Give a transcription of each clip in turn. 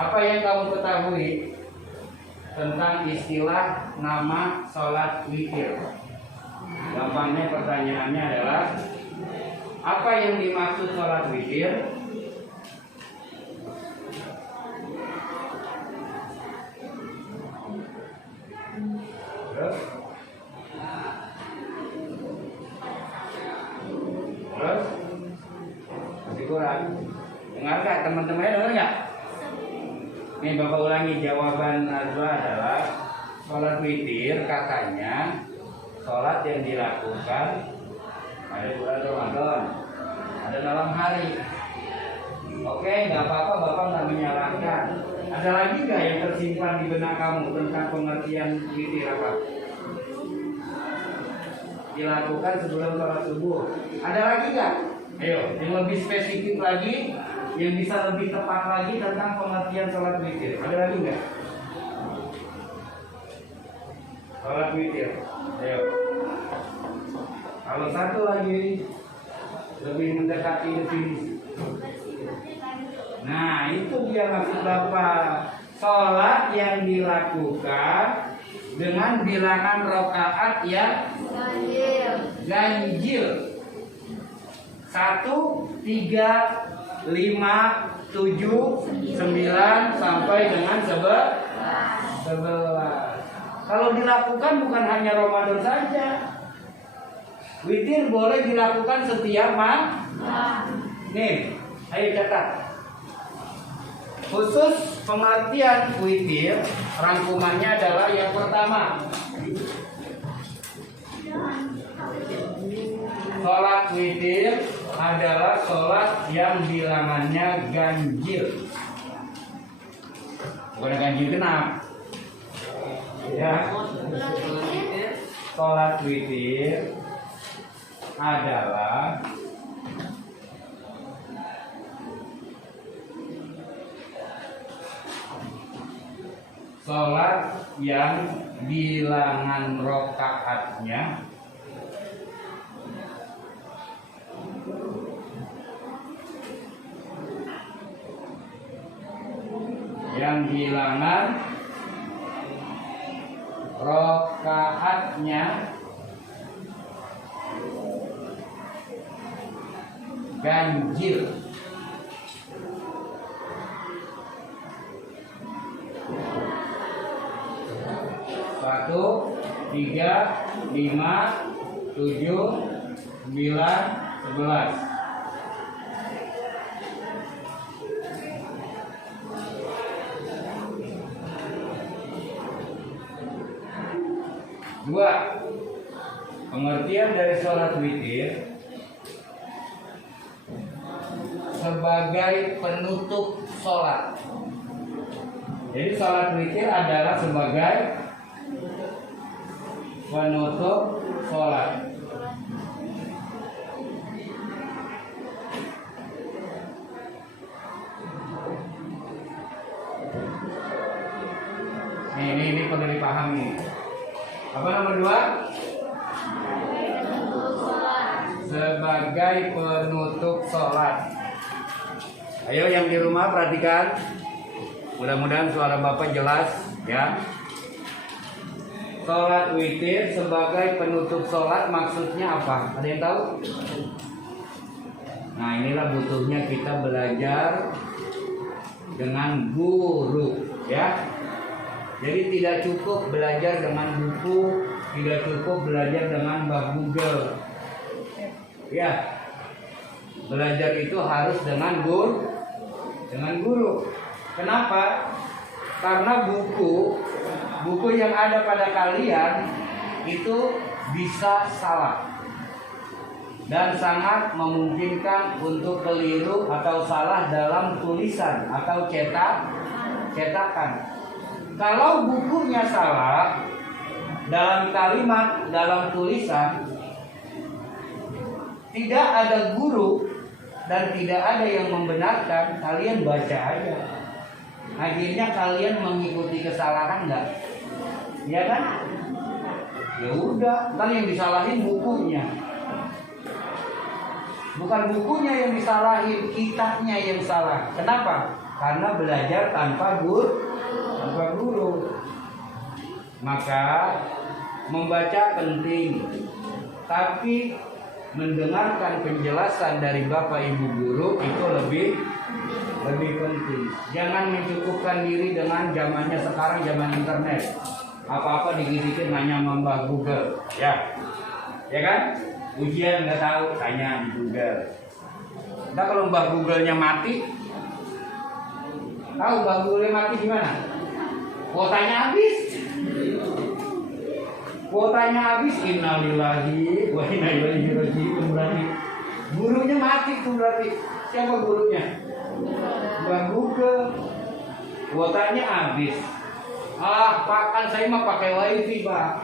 Apa yang kamu ketahui tentang istilah nama sholat witir? Gampangnya pertanyaannya adalah apa yang dimaksud sholat witir? Terus? Masih kurang. Dengar nggak teman-temannya, dengar nggak? Nih Bapak ulangi, jawaban Nazwa adalah sholat witir katanya sholat yang dilakukan pada bulan Ramadan, ada malam hari. Oke, nggak apa-apa, Bapak nggak menyalahkan. Ada lagi nggak yang tersimpan di benak kamu tentang pengertian witir apa? Dilakukan sebelum sholat subuh. Ada lagi nggak? Ayo, yang lebih spesifik lagi, yang bisa lebih tepat lagi tentang pengertian sholat witir. Ada lagi nggak? Sholat witir. Ayo. Kalau satu lagi lebih mendekati definisi. Nah, itu dia maksud Bapak. Sholat yang dilakukan dengan bilangan rakaat yang ganjil. 1, 3, 5, 7, 9 sampai dengan 11. Kalau dilakukan bukan hanya Ramadan saja. Witir boleh dilakukan setiap malam. Nih, ayo catat. Khusus pengertian witir, rangkumannya adalah yang pertama. Sholat witir adalah sholat yang bilangannya ganjil. Bukan ganjil genap. Ya. Sholat witir adalah sholat yang bilangan rakaatnya ganjil. 1, 3, 5, 7, 9, 11. Dua, pengertian dari sholat witir sebagai penutup sholat. Jadi sholat witir adalah sebagai penutup sholat. Ini perlu dipahami. Apa nomor 2? Sebagai penutup sholat. Ayo yang di rumah perhatikan. Mudah-mudahan suara Bapak jelas ya. Sholat witir sebagai penutup sholat maksudnya apa? Ada yang tahu? Nah, inilah butuhnya kita belajar dengan guru ya. Jadi tidak cukup belajar dengan buku, tidak cukup belajar dengan Mbah Google. Ya. Belajar itu harus dengan guru. Kenapa? Karena buku yang ada pada kalian itu bisa salah dan sangat memungkinkan untuk keliru atau salah dalam tulisan atau cetakan. Kalau bukunya salah dalam kalimat, dalam tulisan, tidak ada guru dan tidak ada yang membenarkan, kalian baca aja. Akhirnya kalian mengikuti kesalahan enggak? Ya kan? Ya udah, kan yang disalahin bukunya. Bukan bukunya yang disalahin, kitabnya yang salah. Kenapa? karena belajar tanpa guru. Maka membaca penting, tapi mendengarkan penjelasan dari Bapak Ibu guru itu lebih penting. Jangan mencukupkan diri dengan zamannya sekarang, zaman internet. Apa-apa dikit-dikit nanya Mbah Google, ya kan? Ujian nggak tahu, tanya di Google. Nah kalau Mbah Google-nya mati, tahu Mbah Google-nya mati gimana? Kuotanya habis, innalillahi wa inna ilaihi raji'un. Berarti gurunya mati tuh, berarti siapa gurunya? Mbah Google. Kuotanya habis. Pak, kan saya mah pakai wifi, Pak.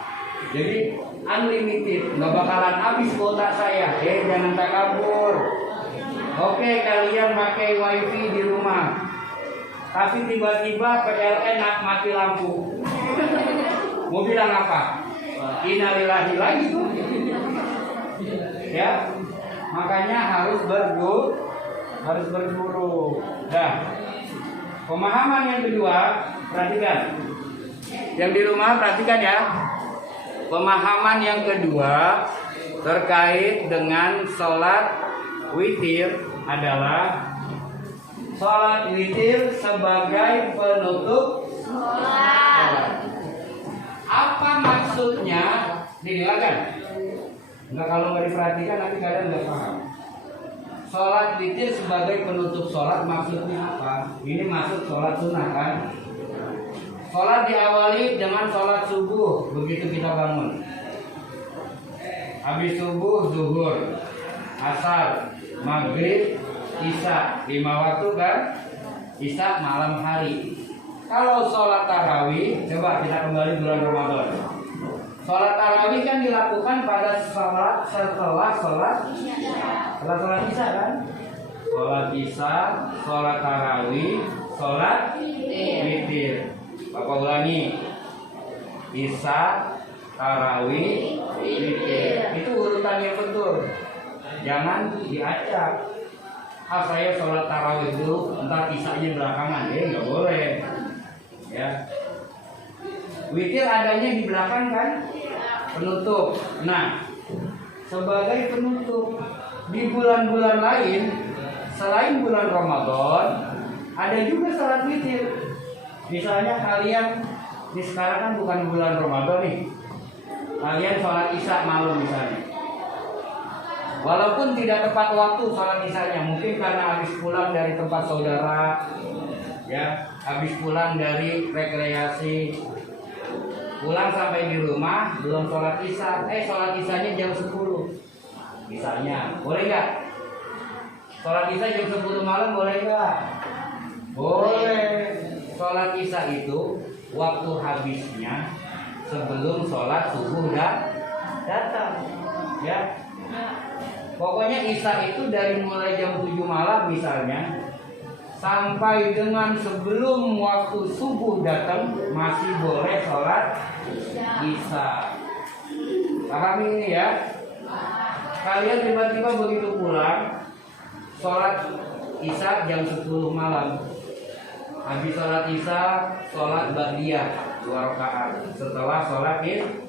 Jadi unlimited, nggak bakalan habis kuota saya. Jangan takabur. Oke, kalian pakai wifi di rumah, tapi tiba-tiba PLN mati lampu. Mau bilang apa? Innalillahi lagi tuh. Ya, makanya harus berguru. Dah. Pemahaman yang kedua, perhatikan. Yang di rumah perhatikan ya. Pemahaman yang kedua terkait dengan sholat witir adalah sholat witir sebagai penutup sholat. Apa maksudnya? Didengarkan. Enggak, kalau nggak diperhatikan nanti kalian nggak paham. Sholat witir sebagai penutup sholat maksudnya apa? Ini maksud sholat sunnah kan? Sholat diawali dengan sholat subuh begitu kita bangun. Habis subuh zuhur, asar, maghrib, isya, 5 waktu kan? Isya malam hari. Kalau sholat tarawih, coba kita kembali bulan Ramadan. Sholat tarawih kan dilakukan pada setelah sholat isya kan? Sholat isya, sholat tarawih, sholat witir. Bapak ulangi, isya, tarawih, witir. Itu urutan yang betul. Jangan diacak. Saya sholat tarawih dulu, entar isyanya belakangan. Nggak boleh. Ya. Witir adanya di belakang kan? Penutup. Nah, sebagai penutup di bulan-bulan lain selain bulan Ramadan ada juga sholat witir. Misalnya kalian di sekarang kan bukan bulan Ramadan nih. Kalian sholat isya malam misalnya. Walaupun tidak tepat waktu sholat isyanya, mungkin karena habis pulang dari tempat saudara, ya, habis pulang dari rekreasi, pulang sampai di rumah belum sholat isya, sholat isyanya jam 10, misalnya, boleh nggak? Sholat isya jam 10 malam boleh nggak? Boleh. Sholat isya itu waktu habisnya sebelum sholat subuh datang, ya. Pokoknya isya itu dari mulai jam 7 malam misalnya sampai dengan sebelum waktu subuh datang masih boleh sholat isya. Paham ini ya? Kalian tiba-tiba begitu pulang sholat isya jam 10 malam. Habis sholat isya, sholat ba'diyah 2 rakaat. Setelah sholat isya.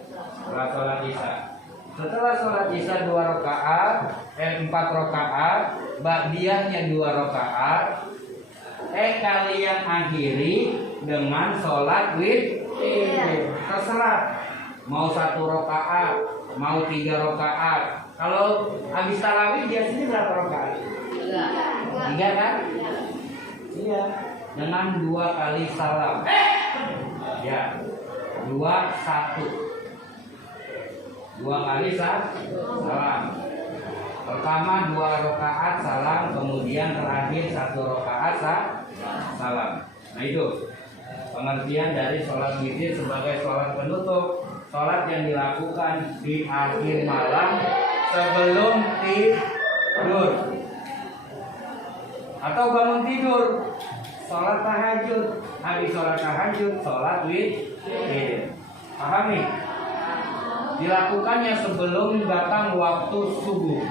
Setelah sholat isya 2 rakaat, 4 rakaat, ba'diyahnya 2 rakaat. Kalian akhiri dengan sholat witir. Terserah. Mau 1 rakaat, mau 3 rakaat. Kalau habis tarawih biasanya berapa rakaat? 3 kan? Iya. Dengan 2 kali salam. Ya. 2, 1. 2 kali salam. Pertama 2 rakaat salam, kemudian terakhir 1 rakaat salam. Nah itu pengertian dari sholat witir sebagai sholat penutup, sholat yang dilakukan di akhir malam sebelum tidur atau bangun tidur. Sholat tahajud, habis sholat tahajud, sholat witir. Paham nih? Dilakukannya sebelum datang waktu subuh.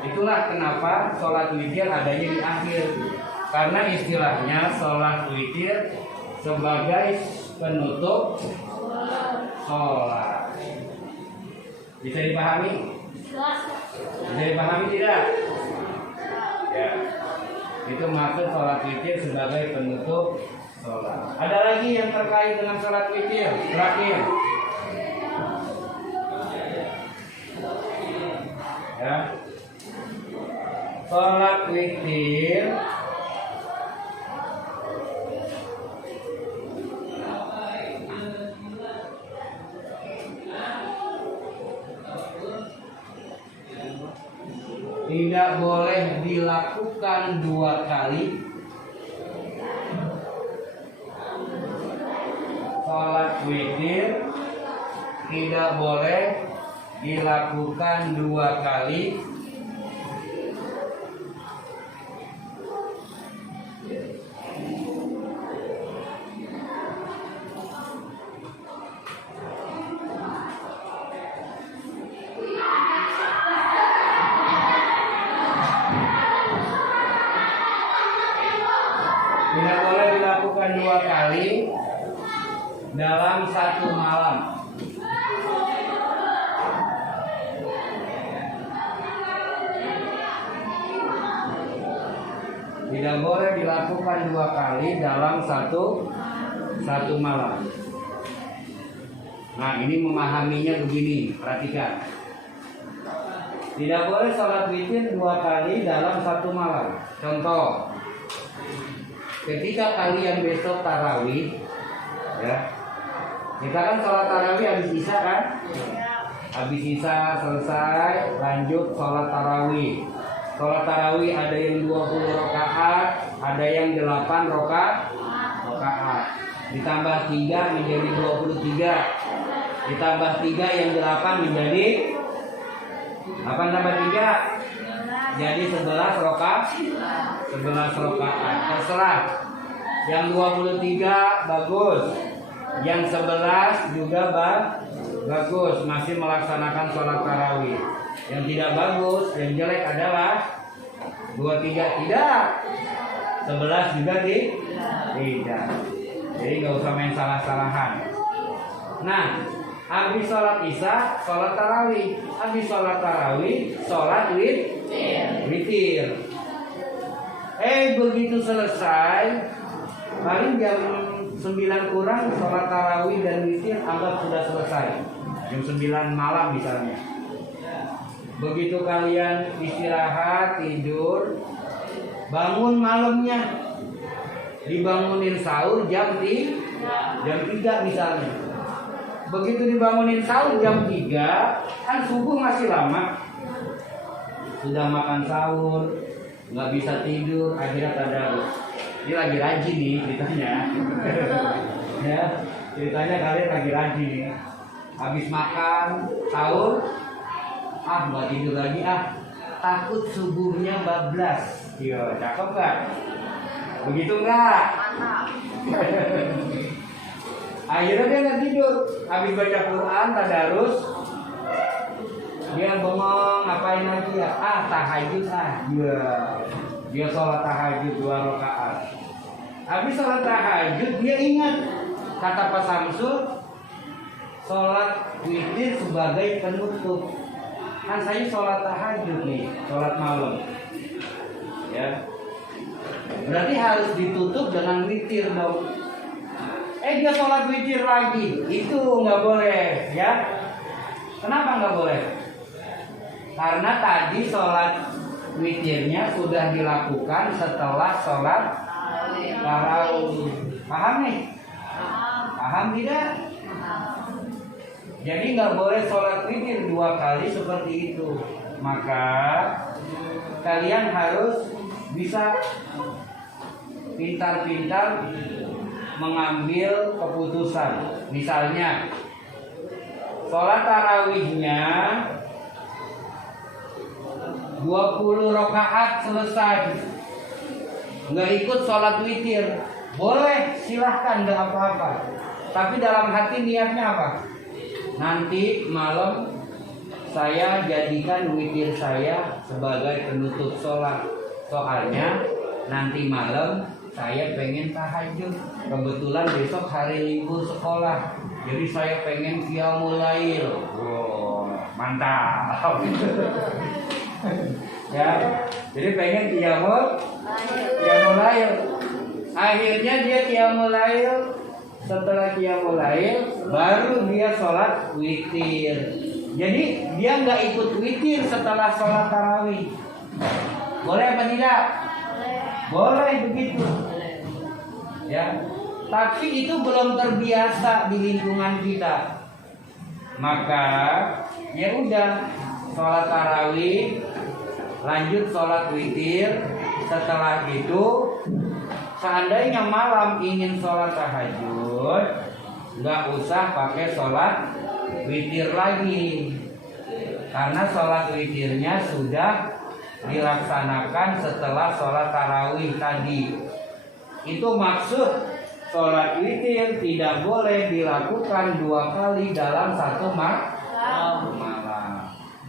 Itu itulah kenapa sholat witir adanya di akhir. Karena istilahnya sholat witir sebagai penutup sholat. Bisa dipahami? Bisa dipahami tidak? Ya. Itu maksud sholat witir sebagai penutup sholat. Ada lagi yang terkait dengan sholat witir terakhir. Ya. Sholat witir tidak boleh dilakukan 2 kali. Sholat witir tidak boleh dilakukan 2 kali. Tidak boleh dilakukan 2 kali dalam 1 malam. Tidak boleh dilakukan 2 kali dalam satu malam. Nah, ini memahaminya begini, perhatikan. Tidak boleh sholat witir 2 kali dalam 1 malam. Contoh, ketika kalian besok tarawih, ya, kita kan sholat tarawih habis isya kan? Habis isya selesai, lanjut sholat tarawih. Sholat tarawih ada yang 20 rakaat, ada yang 8 rakaat. Ditambah 3 menjadi 23. Ditambah 3 yang 8 menjadi 8 tambah 3 jadi 11 rakaat. 11 rakaat. Terserah. Yang 23 bagus. Yang 11 juga bagus, masih melaksanakan sholat tarawih. Yang tidak bagus, yang jelek adalah 23 tidak, 11 juga tidak. Jadi nggak usah main salah-salahan. Nah, habis sholat isya, sholat tarawih. Habis sholat tarawih, sholat witir. Begitu selesai, paling jam 9 kurang sholat tarawih dan witir anggap sudah selesai. Jam 9 malam misalnya. Begitu kalian istirahat, tidur, bangun malamnya, dibangunin sahur jam 3 misalnya. Begitu dibangunin sahur jam 3, kan subuh masih lama. Sudah makan sahur, nggak bisa tidur, akhirnya tadarus. Ini lagi rajin nih ceritanya. Ya, ceritanya kalian lagi rajin nih. Habis makan sahur, nggak tidur lagi, takut subuhnya bablas. Yo, cakep gak? Begitu nggak? Akhirnya dia nggak tidur. Habis baca Quran, tadarus, dia bengong, ngapain lagi ya? Tahajud ya. Dia sholat tahajud 2 rakaat. Habis sholat tahajud dia ingat kata Pak Samsul, sholat witir sebagai penutup. Kan saya sholat tahajud nih, sholat malam. Ya. Berarti harus ditutup dengan witir dong. Dia sholat witir lagi, itu nggak boleh, ya. Kenapa nggak boleh? Karena tadi sholat witirnya sudah dilakukan setelah sholat tarawih. Paham nih? Paham tidak? Jadi nggak boleh sholat witir 2 kali seperti itu. Maka kalian harus bisa pintar-pintar mengambil keputusan. Misalnya sholat tarawihnya 20 rakaat selesai, nggak ikut sholat witir, boleh, silahkan, nggak apa-apa. Tapi dalam hati niatnya apa? Nanti malam saya jadikan witir saya sebagai penutup sholat. Soalnya nanti malam saya pengen tahajud. Kebetulan besok hari libur sekolah, jadi saya pengen qiyamul lail. Wow, mantap. Ya, jadi pengen qiyamul lail. Akhirnya dia qiyamul lail. Setelah qiyamul lail baru dia sholat witir. Jadi dia nggak ikut witir setelah sholat tarawih. Boleh apa tidak? Boleh begitu. Ya, tapi itu belum terbiasa di lingkungan kita. Maka ya udah, sholat tarawih, lanjut sholat witir. Setelah itu, seandainya malam ingin sholat tahajud, nggak usah pakai sholat witir lagi, karena sholat witirnya sudah dilaksanakan setelah sholat tarawih tadi. Itu maksud sholat witir tidak boleh dilakukan 2 kali dalam satu malam.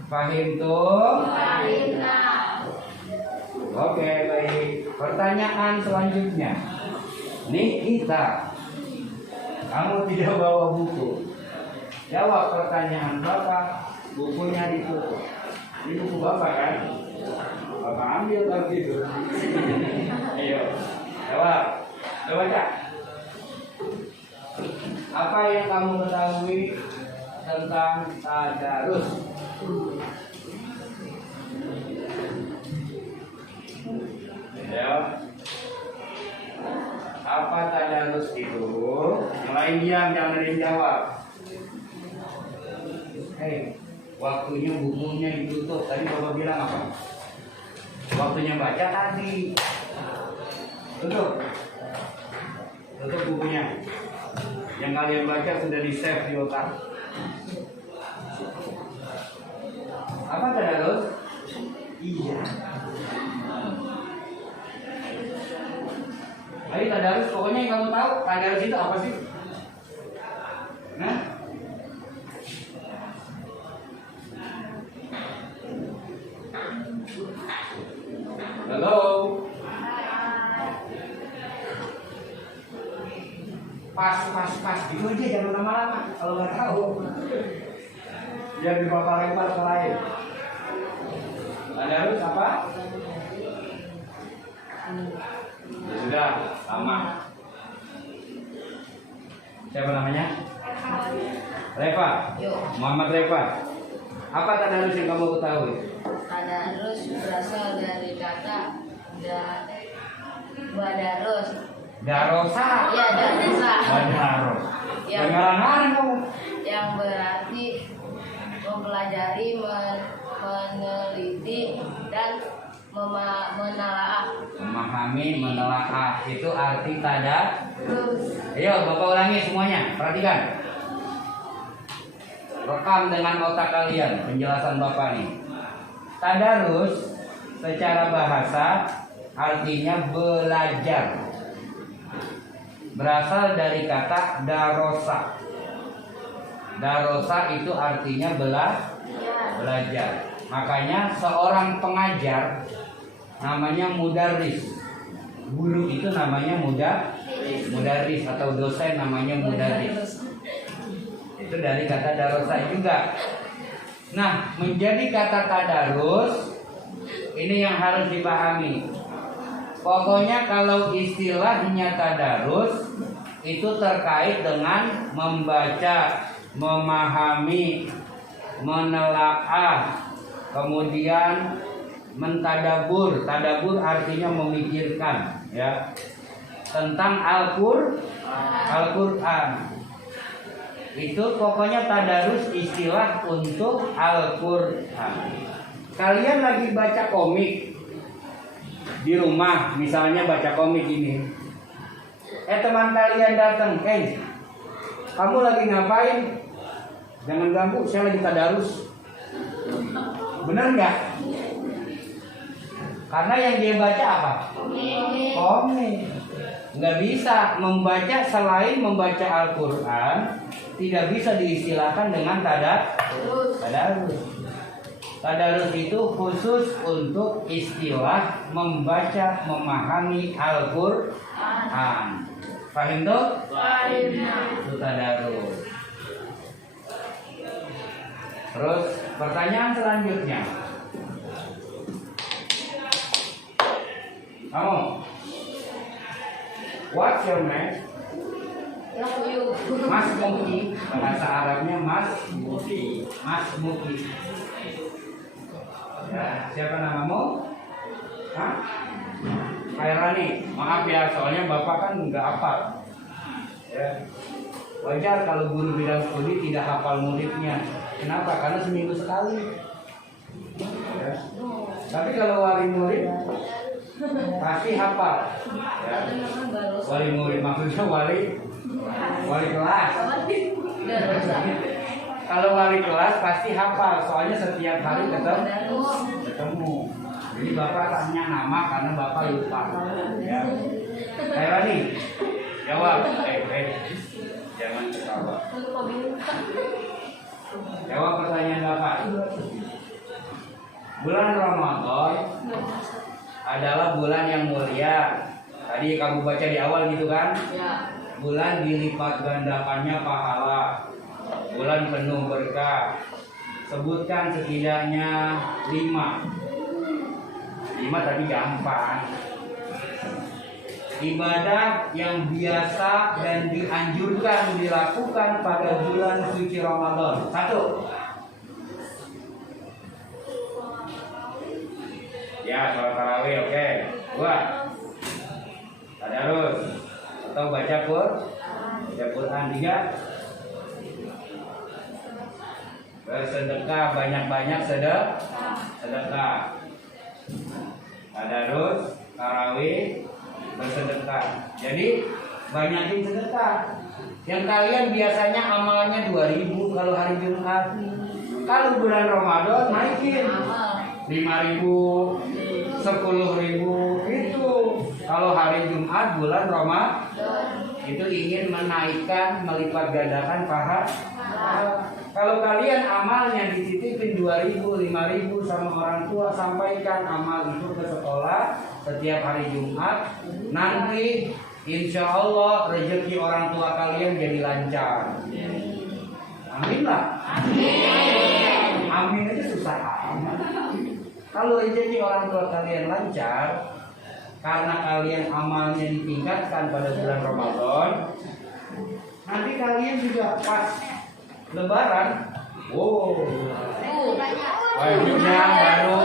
Paham tuh? Oke, baik. Pertanyaan selanjutnya. Nih kita, kamu tidak bawa buku. Jawab pertanyaan Bapak. Bukunya ditutup. Ini buku Bapak kan? Bapak ambil tadi itu. Ayo, jawab. Coba baca. Apa yang kamu ketahui tentang tadarus? Ya. Apa tadarus itu? Mulai diam, jangan ada yang jawab. Hei, waktunya bukunya ditutup. Tadi Bapak bilang apa? Waktunya baca tadi. Tutup. Tutup bukunya. Yang kalian baca sudah di-save di otak. Apa tadarus? Iya. Ayo tadarus, pokoknya yang kamu tahu tadarus itu apa sih? Nah, halo. Pas, gitu aja, jangan lama-lama. Kalau nggak tahu, jangan dibawa lempar ke lain. Tadarus apa? Ya sudah, lama. Siapa namanya? Reva. Muhammad Reva. Apa tadarus yang kamu ketahui? Tadarus berasal dari kata badarus. Darosa. Iya, darosa. Badaros. Dengaran kamu. Yang berarti mempelajari, meneliti dan menelaah. Memahami, menelaah, itu arti tadarus. Terus. Ayo, Bapak ulangi semuanya. Perhatikan. Rekam dengan otak kalian penjelasan Bapak nih. Tadarus secara bahasa artinya belajar. Berasal dari kata darosa. Darosa itu artinya belajar. Makanya seorang pengajar namanya mudarris. Guru itu namanya mudarris atau dosen namanya mudarris. Itu dari kata darosa juga. Nah, menjadi kata tadarus ini yang harus dipahami. Pokoknya kalau istilahnya tadarus itu terkait dengan membaca, memahami, menelaah, kemudian mentadabur. Tadabur artinya memikirkan, ya, tentang Al-Qur'an. Itu pokoknya tadarus istilah untuk Al-Qur'an. Kalian lagi baca komik di rumah, misalnya baca komik ini. Teman kalian datang, kamu lagi ngapain? Jangan ganggu, saya lagi tadarus. Bener nggak? Karena yang dia baca apa? Komik. Nggak bisa membaca selain membaca Al-Quran, tidak bisa diistilahkan dengan tadarus. Tadarus itu khusus untuk istilah membaca, memahami Al-Qur'an. Paham tuh? Itu tadarus. Terus pertanyaan selanjutnya. Kamu, what's your name? Mas Muki, bahasa Arabnya Mas Muki. Mas Muki. Ya, siapa namamu? Hah? Khairani. Maaf ya, soalnya bapak kan nggak hafal. Ya. Wajar kalau guru bidang studi tidak hafal muridnya. Kenapa? Karena seminggu sekali. Ya. Tapi kalau wali murid pasti hafal. Ya. Wali murid maksudnya wali kelas. Kalau wali kelas pasti hafal, soalnya setiap hari ketemu. Jadi bapak tanya nama karena bapak lupa. Ya. Ayo nih, jawab. Jangan ketawa. Jawab pertanyaan bapak. Bulan Ramadan adalah bulan yang mulia. Tadi kamu baca di awal gitu kan? Ya. Bulan dilipat gandakannya pahala. Bulan penuh berkah. Sebutkan setidaknya 5 tapi gampang. Ibadah yang biasa dan dianjurkan dilakukan pada bulan suci Ramadan. 1. Ya, sholat tarawih, oke. 2. Tadarus atau baca Quran. 3. Bersedekah banyak-banyak sedekah. Tadarus, tarawih, bersedekah. Jadi banyakin sedekah. Yang kalian biasanya amalnya 2.000 kalau hari Jumat. Kalau bulan Ramadan naikin 5.000, 10.000 itu. Kalau hari Jumat bulan Ramadan itu ingin menaikkan, melipat gandakan pahala. Kalau kalian amalnya dititipin 2.000, 5.000 sama orang tua, sampaikan amal itu ke sekolah setiap hari Jumat. Nanti insya Allah rezeki orang tua kalian jadi lancar. Amin lah. Amin aja susah amat. Kalau rezeki orang tua kalian lancar, karena kalian amalnya ditingkatkan pada bulan Ramadan, nanti kalian juga pas Lebaran, wajibnya baru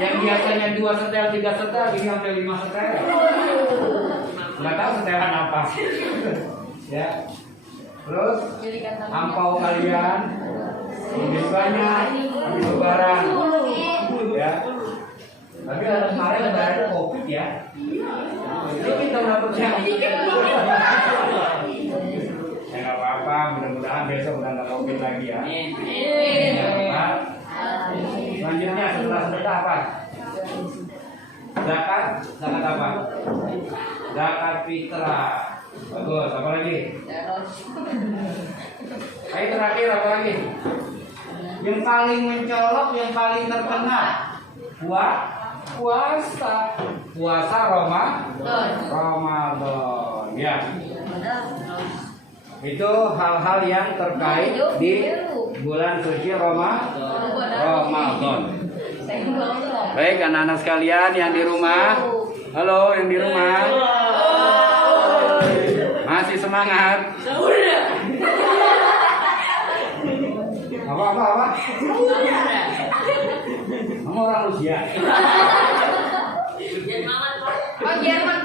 yang biasanya 2 setel, 3 setel, ini sampai 5 setel. Nggak tahu setelan apa. Ya. Terus ampau kalian lebih banyak di Lebaran. Ya. Tapi kemarin Lebaran COVID ya. Jadi kita dapatnya. Ya nggak apa-apa, mudah-mudahan besok udah nggak COVID lagi ya. Selanjutnya setelah sedekah apa? Zakat apa? Zakat fitrah. Bagus, apa lagi? Ayo terakhir apa lagi? Yang paling mencolok, yang paling terkenal puasa Ramadan. Ya. Itu hal-hal yang terkait di bulan suci Ramadan. Baik anak-anak sekalian yang di rumah. Halo yang di rumah. Masih semangat? Apa? Kamu orang Rusia? Oh, Jerman.